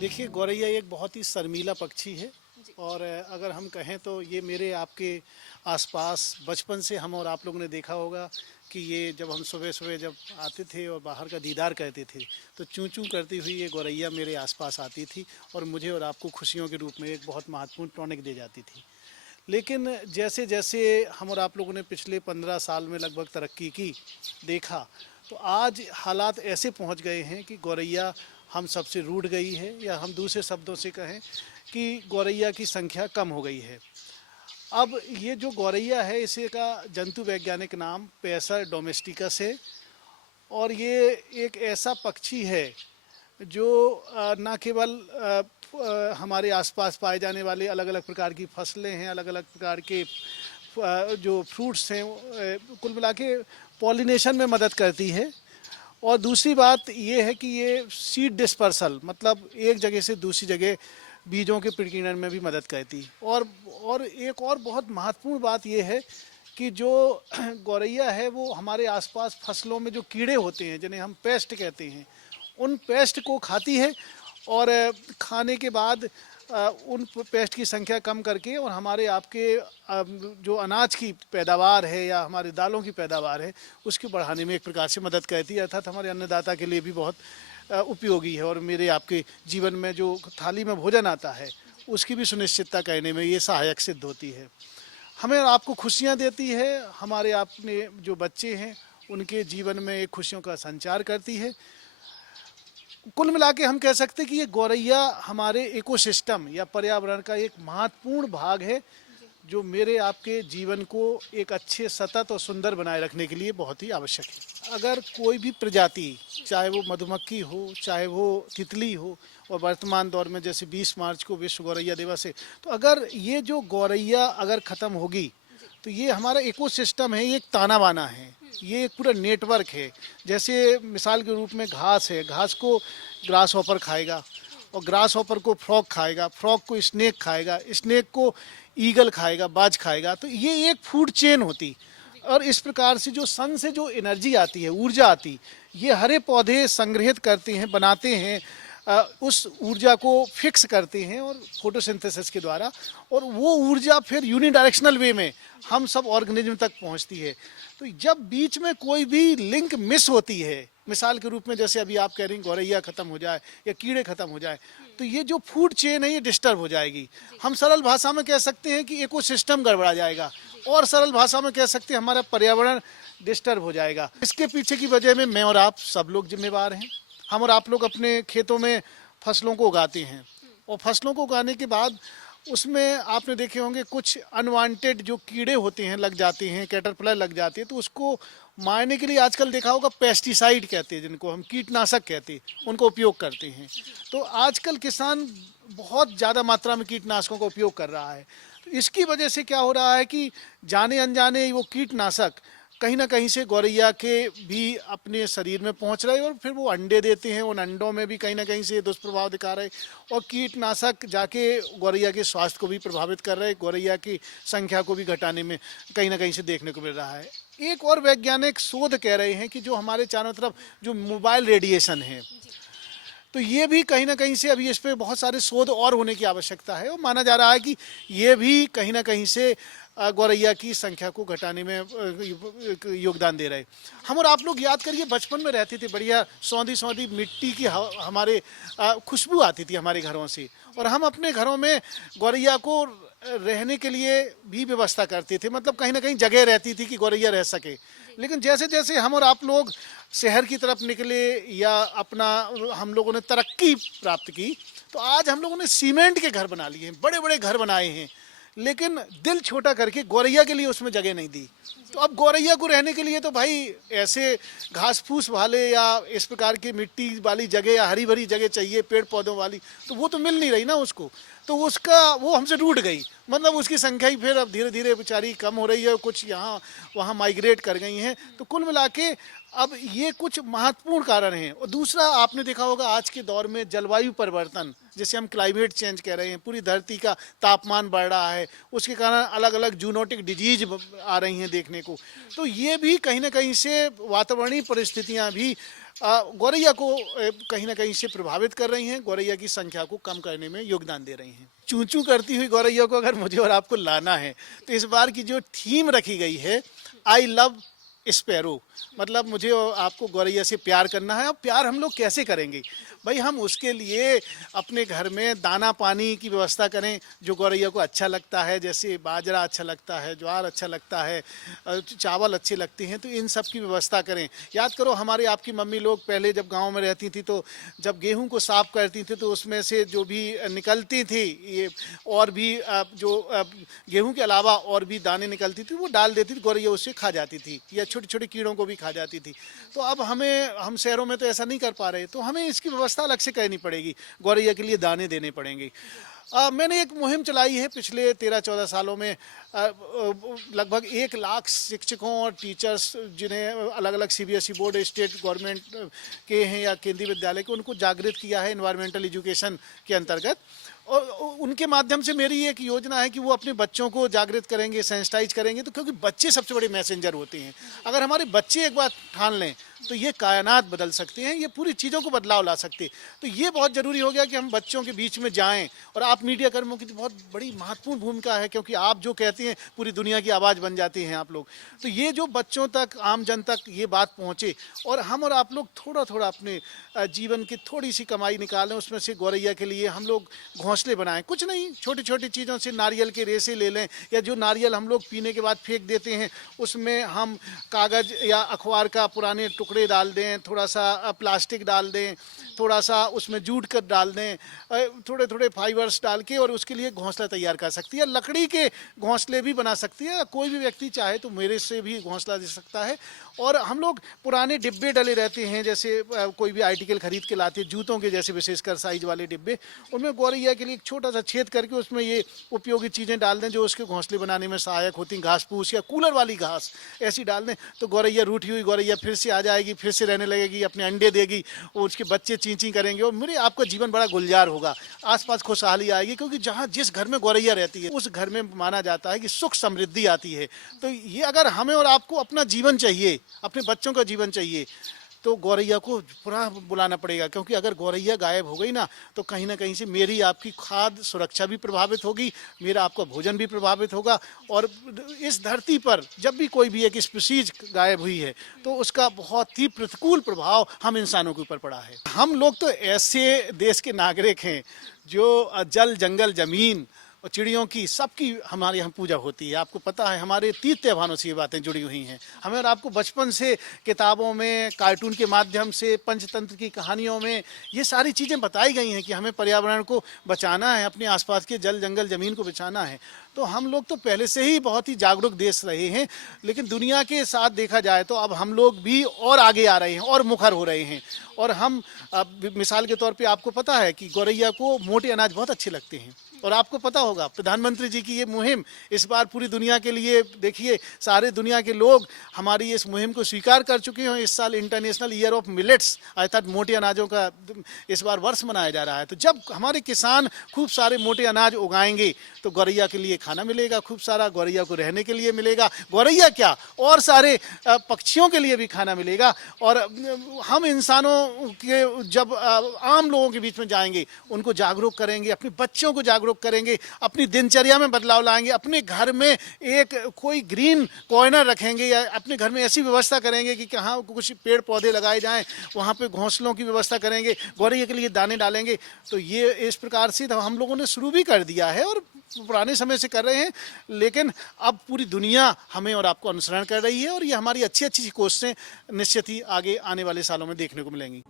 देखिए, गौरैया एक बहुत ही शर्मीला पक्षी है। जी। और अगर हम कहें तो ये मेरे आपके आसपास बचपन से हम और आप लोगों ने देखा होगा कि ये जब हम सुबह सुबह जब आते थे और बाहर का दीदार करते थे तो चूं चूं करती हुई ये गौरैया मेरे आसपास आती थी और मुझे और आपको खुशियों के रूप में एक बहुत महत्वपूर्ण टॉनिक दे जाती थी। लेकिन जैसे जैसे हम और आप लोगों ने पिछले 15 साल में लगभग तरक्की की, देखा, तो आज हालात ऐसे पहुंच गए हैं कि गौरैया हम सबसे रूठ गई है, या हम दूसरे शब्दों से कहें कि गौरैया की संख्या कम हो गई है। अब ये जो गौरैया है इसे का जंतु वैज्ञानिक नाम पैसर डोमेस्टिकस है। और ये एक ऐसा पक्षी है जो न केवल हमारे आसपास पाए जाने वाले अलग अलग प्रकार की फसलें हैं, अलग अलग प्रकार के जो फ्रूट्स हैं, कुल मिला के पॉलिनेशन में मदद करती है। और दूसरी बात ये है कि ये सीड डिस्पर्सल मतलब एक जगह से दूसरी जगह बीजों के प्रकीर्णन में भी मदद करती है। और एक और बहुत महत्वपूर्ण बात ये है कि जो गौरैया है वो हमारे आसपास फसलों में जो कीड़े होते हैं जिन्हें हम पेस्ट कहते हैं, उन पेस्ट को खाती है। और खाने के बाद उन पेस्ट की संख्या कम करके और हमारे आपके जो अनाज की पैदावार है या हमारे दालों की पैदावार है उसके बढ़ाने में एक प्रकार से मदद करती है, अर्थात हमारे अन्नदाता के लिए भी बहुत उपयोगी है। और मेरे आपके जीवन में जो थाली में भोजन आता है उसकी भी सुनिश्चितता करने में ये सहायक सिद्ध होती है। हमें आपको खुशियाँ देती है, हमारे आपने जो बच्चे हैं उनके जीवन में एक खुशियों का संचार करती है। कुल मिला के हम कह सकते हैं कि ये गौरैया हमारे इकोसिस्टम या पर्यावरण का एक महत्वपूर्ण भाग है जो मेरे आपके जीवन को एक अच्छे सतत और सुंदर बनाए रखने के लिए बहुत ही आवश्यक है। अगर कोई भी प्रजाति, चाहे वो मधुमक्खी हो चाहे वो तितली हो, और वर्तमान दौर में जैसे 20 मार्च को विश्व गौरैया दिवस है, तो अगर ये जो गौरैया अगर ख़त्म होगी तो ये हमारा इकोसिस्टम है, ये एक ताना बाना है, ये एक पूरा नेटवर्क है। जैसे मिसाल के रूप में घास है, घास को ग्रास हॉपर खाएगा और ग्रास हॉपर को फ्रॉग खाएगा, फ्रॉग को स्नेक खाएगा, स्नेक को ईगल खाएगा, बाज खाएगा। तो ये एक फूड चेन होती। और इस प्रकार से जो सन से जो एनर्जी आती है, ऊर्जा आती, ये हरे पौधे संग्रहित करते हैं, बनाते हैं, उस ऊर्जा को फिक्स करते हैं और फोटोसिंथेसिस के द्वारा, और वो ऊर्जा फिर यूनिडायरेक्शनल वे में हम सब ऑर्गेनिज्म तक पहुंचती है। तो जब बीच में कोई भी लिंक मिस होती है, मिसाल के रूप में जैसे अभी आप कह रही हैं गौरैया खत्म हो जाए या कीड़े खत्म हो जाए, तो ये जो फूड चेन है ये डिस्टर्ब हो जाएगी। हम सरल भाषा में कह सकते हैं कि इकोसिस्टम गड़बड़ा जाएगा, और सरल भाषा में कह सकते हैं हमारा पर्यावरण डिस्टर्ब हो जाएगा। इसके पीछे की वजह में मैं और आप सब लोग जिम्मेवार हैं। हम और आप लोग अपने खेतों में फसलों को उगाते हैं, और फसलों को उगाने के बाद उसमें आपने देखे होंगे कुछ अनवांटेड जो कीड़े होते हैं लग जाते हैं, कैटरपिलर लग जाते हैं, तो उसको मारने के लिए आजकल देखा होगा पेस्टिसाइड कहते हैं, जिनको हम कीटनाशक कहते हैं, उनको उपयोग करते हैं। तो आजकल किसान बहुत ज़्यादा मात्रा में कीटनाशकों का उपयोग कर रहा है। तो इसकी वजह से क्या हो रहा है कि जाने अनजाने वो कीटनाशक कहीं ना कहीं से गौरैया के भी अपने शरीर में पहुंच रहे हैं, और फिर वो अंडे देते हैं, उन अंडों में भी कहीं ना कहीं से दुष्प्रभाव दिखा रहे हैं, और कीटनाशक जाके गौरैया के स्वास्थ्य को भी प्रभावित कर रहे हैं, गौरैया की संख्या को भी घटाने में कहीं ना कहीं से देखने को मिल रहा है। एक और वैज्ञानिक शोध कह रहे हैं कि जो हमारे चारों तरफ जो मोबाइल रेडिएशन है, तो ये भी कहीं ना कहीं से अभी इस पर बहुत सारे शोध और होने की आवश्यकता है, और माना जा रहा है कि ये भी कहीं ना कहीं से गौरैया की संख्या को घटाने में योगदान दे रहे। हम और आप लोग याद करिए, बचपन में रहते थे, बढ़िया सौंधी सौंधी मिट्टी की हमारे खुशबू आती थी हमारे घरों से, और हम अपने घरों में गौरैया को रहने के लिए भी व्यवस्था करते थे, मतलब कहीं ना कहीं जगह रहती थी कि गौरैया रह सके। लेकिन जैसे जैसे हम और आप लोग शहर की तरफ निकले या अपना हम लोगों ने तरक्की प्राप्त की, तो आज हम लोगों ने सीमेंट के घर बना लिए हैं, बड़े बड़े घर बनाए हैं, लेकिन दिल छोटा करके गौरैया के लिए उसमें जगह नहीं दी। तो अब गौरैया को रहने के लिए तो भाई ऐसे घास फूस वाले या इस प्रकार की मिट्टी वाली जगह या हरी भरी जगह चाहिए, पेड़ पौधों वाली, तो वो तो मिल नहीं रही ना उसको, तो उसका वो हमसे रूठ गई। मतलब उसकी संख्या ही फिर अब धीरे धीरे बेचारी कम हो रही है, कुछ यहाँ वहाँ माइग्रेट कर गई हैं। तो कुल मिला के अब ये कुछ महत्वपूर्ण कारण हैं। और दूसरा आपने देखा होगा आज के दौर में जलवायु परिवर्तन, जैसे हम क्लाइमेट चेंज कह रहे हैं, पूरी धरती का तापमान बढ़ रहा है, उसके कारण अलग अलग जूनोटिक डिजीज आ रही हैं देखने को। तो ये भी कहीं ना कहीं से वातावरणीय परिस्थितियाँ भी गौरैया को कहीं ना कहीं से प्रभावित कर रही हैं, गौरैया की संख्या को कम करने में योगदान दे रही हैं। चूं चूं करती हुई गौरैया को अगर मुझे और आपको लाना है तो इस बार की जो थीम रखी गई है, आई लव स्पैरो, मतलब मुझे और आपको गौरैया से प्यार करना है। अब प्यार हम लोग कैसे करेंगे भाई? हम उसके लिए अपने घर में दाना पानी की व्यवस्था करें जो गौरैया को अच्छा लगता है, जैसे बाजरा अच्छा लगता है, ज्वार अच्छा लगता है, चावल अच्छे लगते हैं, तो इन सब की व्यवस्था करें। याद करो हमारे आपकी मम्मी लोग पहले जब गांव में रहती थी तो जब गेहूं को साफ करती थी तो उसमें से जो भी निकलती थी ये और भी जो गेहूं के अलावा और भी दाने निकलती थी वो डाल देती थी, गौरैया उससे खा जाती थी, या छोटे छोटे कीड़ों को भी खा जाती थी। तो अब हम शहरों में तो ऐसा नहीं कर पा रहे, तो हमें इसकी व्यवस्था अलग से करनी पड़ेगी, गौरैया के लिए दाने देने पड़ेंगे। मैंने एक मुहिम चलाई है पिछले 13-14 सालों में। लगभग 1 लाख शिक्षकों और टीचर्स जिन्हें अलग अलग CBSE बोर्ड, स्टेट गवर्नमेंट के हैं या केंद्रीय विद्यालय के, उनको जागृत किया है एनवायरमेंटल एजुकेशन के अंतर्गत। और उनके माध्यम से मेरी एक योजना है कि वो अपने बच्चों को जागृत करेंगे, सेंसिटाइज करेंगे, तो क्योंकि बच्चे सबसे बड़े मैसेंजर होते हैं। अगर हमारे बच्चे एक बात ठान लें तो ये कायनात बदल सकते हैं, ये पूरी चीज़ों को बदलाव ला सकते हैं। तो ये बहुत ज़रूरी हो गया कि हम बच्चों के बीच में जाएं, और आप मीडिया कर्मियों की तो बहुत बड़ी महत्वपूर्ण भूमिका है, क्योंकि आप जो कहते हैं पूरी दुनिया की आवाज़ बन जाती हैं आप लोग। तो ये जो बच्चों तक, आम जन तक ये बात पहुँचे, और हम और आप लोग थोड़ा थोड़ा अपने जीवन की थोड़ी सी कमाई निकालें, उसमें से गौरैया के लिए हम लोग घोंसले बनाएं। कुछ नहीं, छोटी छोटी चीज़ों से नारियल के रेसे ले लें, या जो नारियल हम लोग पीने के बाद फेंक देते हैं उसमें हम कागज़ या अखबार का पुराने टुकड़े डाल दें, थोड़ा सा प्लास्टिक डाल दें, थोड़ा सा उसमें जूट कर डाल दें, थोड़े थोड़े फाइबर्स डाल के, और उसके लिए घोंसला तैयार कर सकती है। लकड़ी के घोंसले भी बना सकती है, कोई भी व्यक्ति चाहे तो मेरे से भी घोंसला दे सकता है। और हम लोग पुराने डिब्बे डले रहते हैं, जैसे कोई भी आर्टिकल खरीद के लाते हैं, जूतों के जैसे विशेषकर साइज वाले डिब्बे, उनमें गौरैया के लिए एक छोटा सा छेद करके उसमें ये उपयोगी चीज़ें डाल दें जो उसके घोंसले बनाने में सहायक होती हैं। घास फूस या कूलर वाली घास ऐसी डाल दें, तो गौरैया, रूठी हुई गौरैया फिर से आ जाएगी, फिर से रहने लगेगी, अपने अंडे देगी, और उसके बच्चे चीं चीं करेंगे, और मेरे आपका जीवन बड़ा गुलजार होगा, आसपास खुशहाली आएगी। क्योंकि जहाँ जिस घर में गौरैया रहती है उस घर में माना जाता है कि सुख समृद्धि आती है। तो ये अगर हमें और आपको अपना जीवन चाहिए, अपने बच्चों का जीवन चाहिए, तो गौरैया को पुनः बुलाना पड़ेगा। क्योंकि अगर गौरैया गायब हो गई ना तो कहीं ना कहीं से मेरी आपकी खाद्य सुरक्षा भी प्रभावित होगी, मेरा आपका भोजन भी प्रभावित होगा, और इस धरती पर जब भी कोई भी एक स्पीशीज गायब हुई है तो उसका बहुत ही प्रतिकूल प्रभाव हम इंसानों के ऊपर पड़ा है। हम लोग तो ऐसे देश के नागरिक हैं जो जल, जंगल, जमीन और चिड़ियों की सबकी हमारे यहाँ पूजा होती है। आपको पता है हमारे तीज त्योहारों से ये बातें जुड़ी हुई हैं। हमें और आपको बचपन से किताबों में, कार्टून के माध्यम से, पंचतंत्र की कहानियों में ये सारी चीज़ें बताई गई हैं कि हमें पर्यावरण को बचाना है, अपने आसपास के जल, जंगल, ज़मीन को बचाना है। तो हम लोग तो पहले से ही बहुत ही जागरूक देश रहे हैं, लेकिन दुनिया के साथ देखा जाए तो अब हम लोग भी और आगे आ रहे हैं और मुखर हो रहे हैं। और हम मिसाल के तौर पे आपको पता है कि गौरैया को मोटे अनाज बहुत अच्छे लगते हैं, और आपको पता होगा प्रधानमंत्री जी की ये मुहिम इस बार पूरी दुनिया के लिए, देखिए सारे दुनिया के लोग हमारी इस मुहिम को स्वीकार कर चुके हैं। इस साल इंटरनेशनल ईयर ऑफ मिलेट्स अर्थात मोटे अनाजों का इस बार वर्ष मनाया जा रहा है। तो जब हमारे किसान खूब सारे मोटे अनाज उगाएंगे तो गौरैया के लिए खाना मिलेगा, खूब सारा गौरैया को रहने के लिए मिलेगा, गौरैया क्या और सारे पक्षियों के लिए भी खाना मिलेगा। और हम इंसानों के जब आम लोगों के बीच में जाएंगे, उनको जागरूक करेंगे, अपने बच्चों को जागरूक करेंगे, अपनी दिनचर्या में बदलाव लाएंगे, अपने घर में एक कोई ग्रीन कॉर्नर रखेंगे, या अपने घर में ऐसी व्यवस्था करेंगे कि कहाँ कुछ पेड़ पौधे लगाए जाएं, वहाँ पे घोंसलों की व्यवस्था करेंगे, गौरैया के लिए दाने डालेंगे। तो ये इस प्रकार से हम लोगों ने शुरू भी कर दिया है और पुराने समय से कर रहे हैं, लेकिन अब पूरी दुनिया हमें और आपको अनुसरण कर रही है, और ये हमारी अच्छी अच्छी कोशिशें निश्चित ही आगे आने वाले सालों में देखने को मिलेंगी।